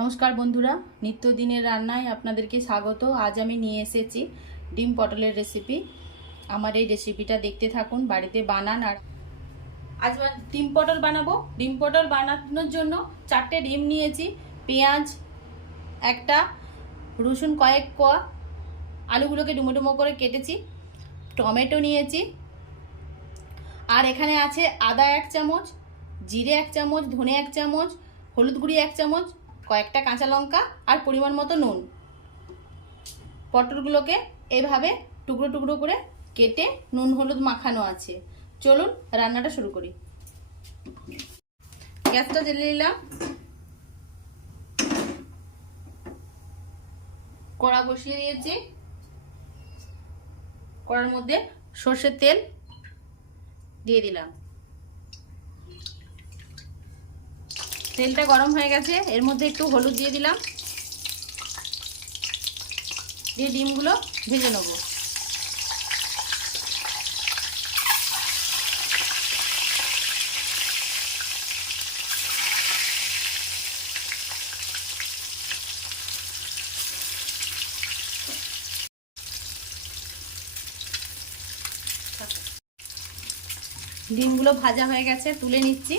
নমস্কার বন্ধুরা, নিত্যদিনের রান্নায় আপনাদেরকে স্বাগত। আজ আমি নিয়ে এসেছি ডিম পটলের রেসিপি। আমার এই রেসিপিটা দেখতে থাকুন, বাড়িতে বানান। আর আজ ডিম পটল বানাবো। ডিম পটল বানানোর জন্য 4টে ডিম নিয়েছি, পেঁয়াজ একটা, রসুন কয়েক কোয়া, আলুগুলোকে ডুমো ডুমো করে কেটেছি, টমেটো নিয়েছি, আর এখানে আছে আদা 1 চামচ, জিরে 1 চামচ, ধনে 1 চামচ, হলুদ গুঁড়ি 1 চামচ, কয়েকটা কাঁচা লঙ্কা আর পরিমাণ মতো নুন। পটলগুলোকে এইভাবে টুকরো টুকরো করে কেটে নুন হলুদ মাখানো আছে। চলুন রান্নাটা শুরু করি। গ্যাসটা জ্বেলে নিলাম, কড়া বসিয়ে দিয়েছি। কড়ার মধ্যে সর্ষের তেল দিয়ে দিলাম। তেলটা গরম হয়ে গেছে, এর মধ্যে একটু হলুদ দিয়ে দিলাম, দিয়ে ডিমগুলো ভেজে নেব। ডিমগুলো ভাজা হয়ে গেছে, তুলে নিচ্ছি।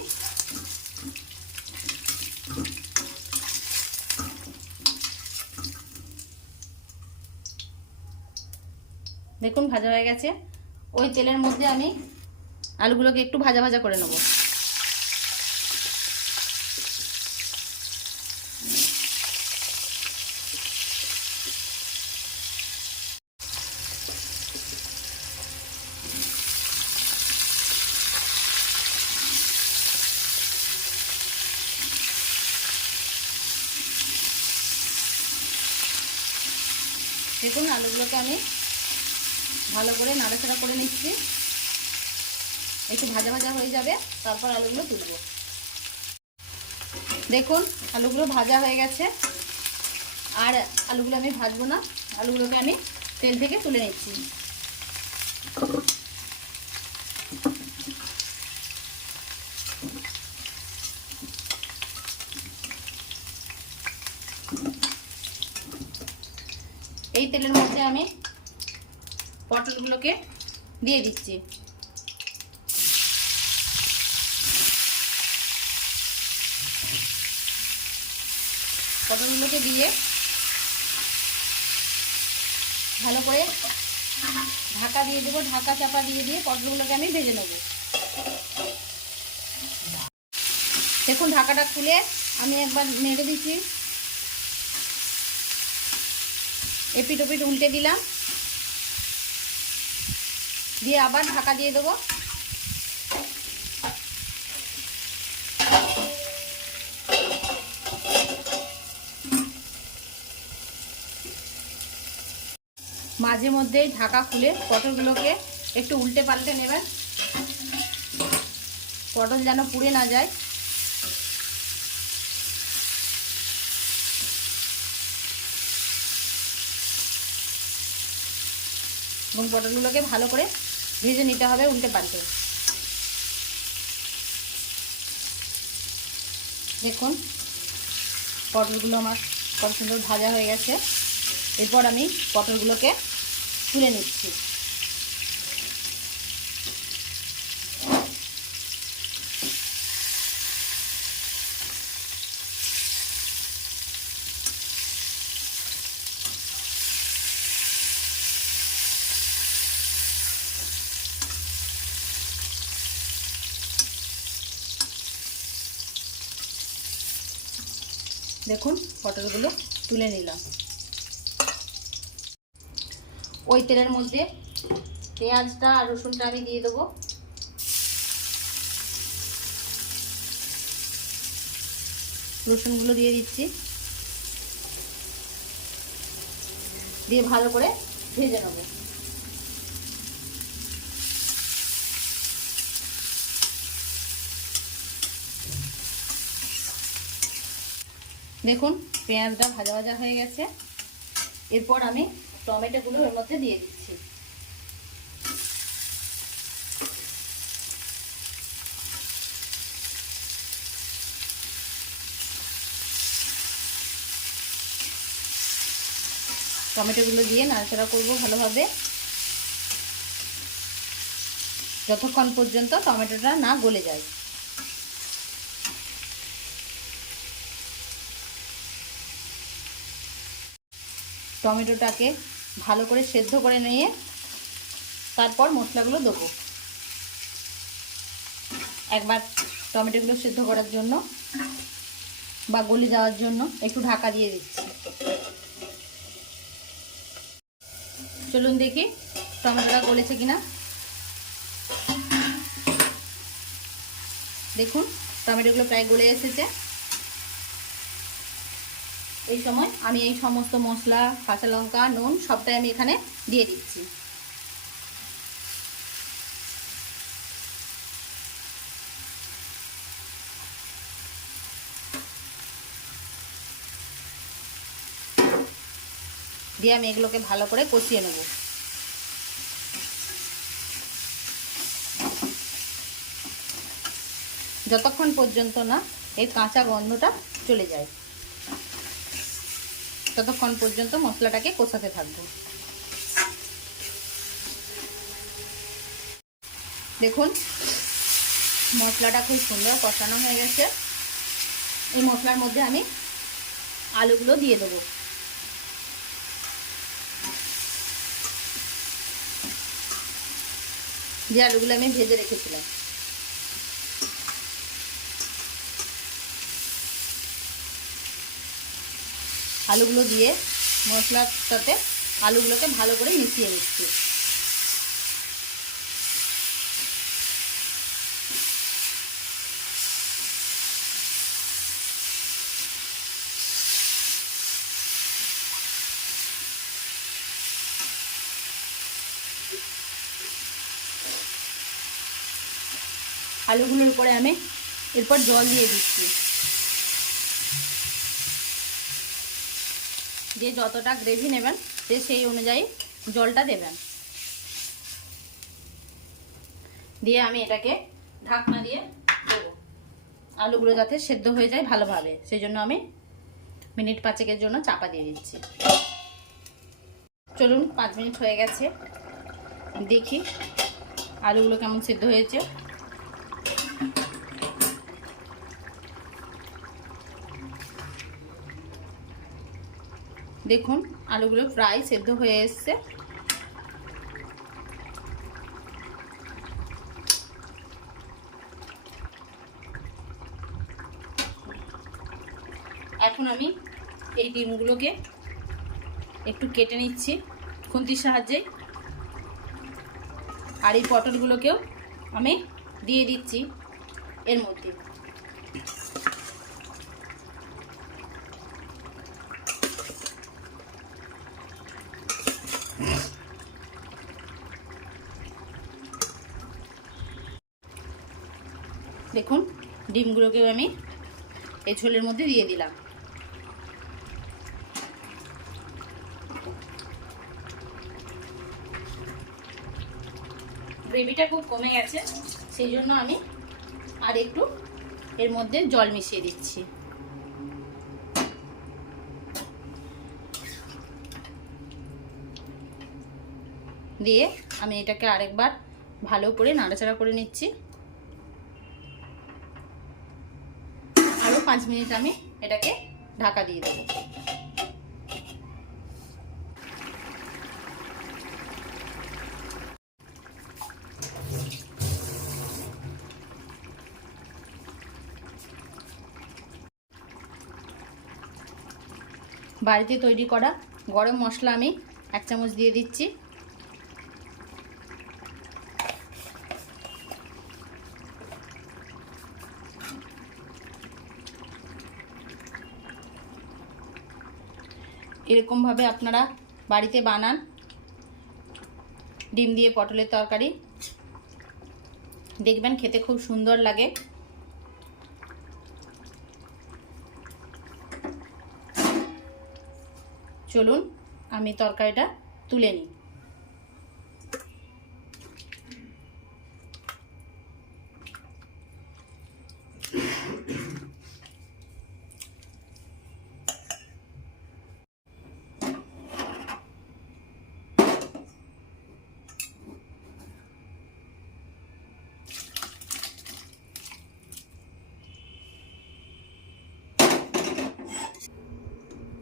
দেখুন ভাজা হয়ে গেছে। ওই তেলের মধ্যে আমি আলুগুলোকে একটু ভাজা ভাজা করে নেব। দেখুন আলুগুলোকে আমি ভালো করে নাড়াচাড়া করে নিচ্ছি। একটু ভাজা ভাজা হয়ে যাবে, তারপর আলুগুলো তুলব। দেখুন আলুগুলো ভাজা হয়ে গেছে, আর আলুগুলো আমি ভাজবো না, আলুগুলোকে আমি তেল থেকে তুলে নিচ্ছি। এই তেলের মধ্যে আমি পটলগুলোকে দিয়ে দিচ্ছি। পটলগুলোকে দিয়ে ভালো করে ঢাকা দিয়ে দেবো। ঢাকা চাপা দিয়ে দিয়ে পটলগুলোকে আমি ভেজে নেব। দেখুন ঢাকাটা খুলে আমি একবার নেড়ে দিচ্ছি, এপিট ওপিট উল্টে দিলাম, দিয়ে আবার ঢাকা দিয়ে দেবো। মাঝে মধ্যেই ঢাকা খুলে পটলগুলোকে একটু উল্টে পাল্টে নেবেন, পটল যেন পুড়ে না যায়। এবং পটলগুলোকে ভালো করে ভেজে নিতে হবে উল্টে পাল্টে। দেখুন পটলগুলো আমার কত সুন্দর ভাজা হয়ে গেছে। এরপর আমি পটলগুলোকে তুলে নিচ্ছি। দেখুন পটলগুলো তুলে নিলাম। ওই তেলের মধ্যে পেঁয়াজটা আর রসুনটা আমি দিয়ে দেবো। রসুনগুলো দিয়ে দিচ্ছি, দিয়ে ভালো করে ভেজে নেব। দেখুন পেঁয়াজটা ভাজা ভাজা হয়ে গেছে। এরপর আমি টমেটোগুলো এর মধ্যে দিয়ে দিচ্ছি। টমেটোগুলো দিয়ে নাড়াচাড়া করব ভালোভাবে, যতক্ষণ পর্যন্ত টমেটোটা না গলে যায়। টমেটোটাকে ভালো করে সেদ্ধ করে নিয়ে তারপর মশলাগুলো দেবো। একবার টমেটোগুলো সেদ্ধ করার জন্য বা গলে যাওয়ার জন্য একটু ঢাকা দিয়ে দিচ্ছি। চলুন দেখি টমেটোটা গলেছে কিনা। দেখুন টমেটোগুলো প্রায় গলে এসেছে। এই সময় আমি এই সমস্ত মশলা, কাঁচা লঙ্কা, নুন সবটাই আমি এখানে দিয়ে দিচ্ছি। দিয়ে আমি এগুলোকে ভালো করে কষিয়ে নেব। যতক্ষণ পর্যন্ত না এই কাঁচা গন্ধটা চলে যায় ততক্ষণ পর্যন্ত মশলাটাকে কষাতে থাকবো। দেখুন মশলাটা খুব সুন্দর কষানো হয়ে গেছে। এই মশলার মধ্যে আমি আলুগুলো দিয়ে দেবো। যে আলুগুলো আমি ভেজে রেখেছিলাম, আলুগুলো দিয়ে মশলার সাথে আলুগুলোকে ভালো করে মিশিয়ে নিচ্ছি। আলুগুলোর উপরে আমি এরপর জল দিয়ে দিচ্ছি। যে যতটা গ্রেভি নেবেন সে সেই অনুযায়ী জলটা দেবেন। দিয়ে আমি এটাকে ঢাকনা দিয়ে দেবো, আলুগুলো যাতে সেদ্ধ হয়ে যায় ভালোভাবে, সেই জন্য আমি মিনিট 5 জন্য চাপা দিয়ে দিচ্ছি। চলুন 5 মিনিট হয়ে গেছে, দেখি আলুগুলো কেমন সেদ্ধ হয়েছে। দেখুন আলুগুলো প্রায় সেদ্ধ হয়ে এসছে। এখন আমি এই ডিমগুলোকে একটু কেটে নিচ্ছি খুন্তির সাহায্যে, আর এই পটলগুলোকেও আমি দিয়ে দিচ্ছি এর মধ্যে। দেখুন ডিমগুলোকেও আমি এই ঝোলের মধ্যে দিয়ে দিলাম। গ্রেভিটা খুব কমে গেছে, সেই জন্য আমি আর একটু এর মধ্যে জল মিশিয়ে দিচ্ছি। দিয়ে আমি এটাকে আরেকবার ভালো করে নাড়াচাড়া করে নিচ্ছি। আরও 5 মিনিট আমি এটাকে ঢাকা দিয়ে দেবো। বাড়িতে তৈরি করা গরম মশলা আমি 1 চামচ দিয়ে দিচ্ছি। এরকমভাবে আপনারা বাড়িতে বানান ডিম দিয়ে পটলের তরকারি, দেখবেন খেতে খুব সুন্দর লাগে। চলুন আমি তরকারিটা তুলে নিই।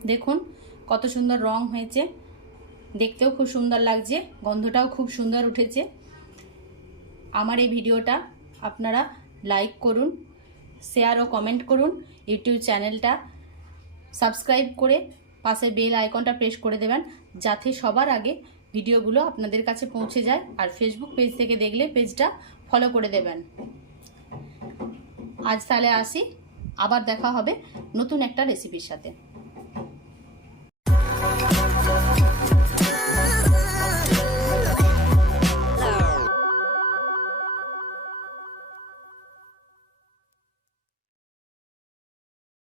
দেখুন কত সুন্দর রং হয়েছে, দেখতেও খুব সুন্দর লাগছে, গন্ধটাও খুব সুন্দর উঠেছে। আমার এই ভিডিওটা আপনারা লাইক করুন, শেয়ার ও কমেন্ট করুন। ইউটিউব চ্যানেলটা সাবস্ক্রাইব করে পাশে বেল আইকনটা প্রেস করে দেবেন, যাতে সবার আগে ভিডিওগুলো আপনাদের কাছে পৌঁছে যায়। আর ফেসবুক পেজ থেকে দেখলে পেজটা ফলো করে দেবেন। আজ তাহলে আসি, আবার দেখা হবে নতুন একটা রেসিপির সাথে।